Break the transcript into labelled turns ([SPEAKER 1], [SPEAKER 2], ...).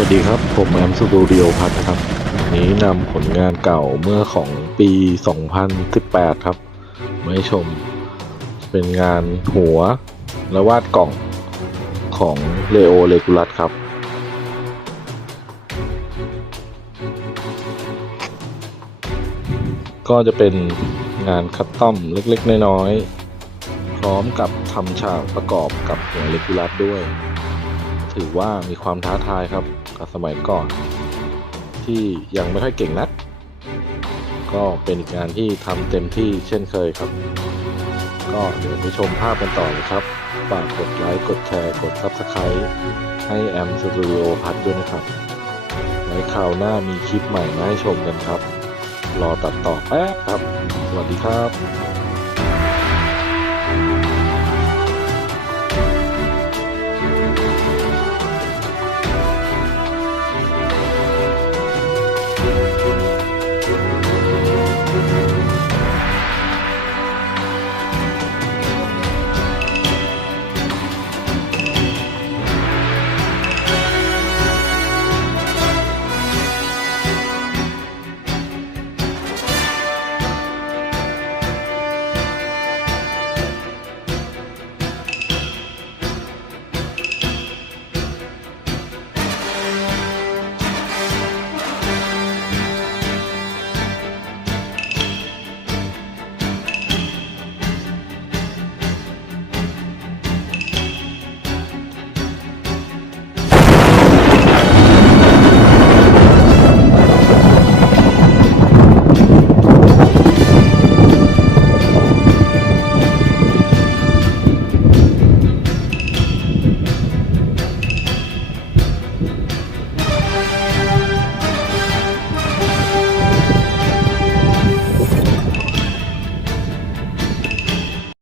[SPEAKER 1] วัสดีครับ ผมแอมสตูดิโอพัทครับวันนี้นำผลงานเก่าเมื่อของปี 2018 ครับมาให้ชม เป็นงานหัวและวาดกล่องของเลโอเลกูลัสครับ ก็จะเป็นงานคัสตอมเล็กๆ น้อยๆ พร้อมกับทำฉากประกอบกับหัวเลกูลัสด้วย ถือว่ามีความท้าทายครับกับสมัยก่อน ที่ยังไม่ค่อยเก่งนัก ก็เป็นงานที่ทำเต็มที่เช่นเคยครับ ก็เดี๋ยวไปชมภาพกันต่อเลยครับฝากกดไลค์ กดแชร์ กด Subscribe ให้แอมสตูดิโอพัทด้วยนะครับ ไว้คราวหน้ามีคลิปใหม่มาให้ชมกันครับ รอตัดต่อแป๊บครับ สวัสดีครับ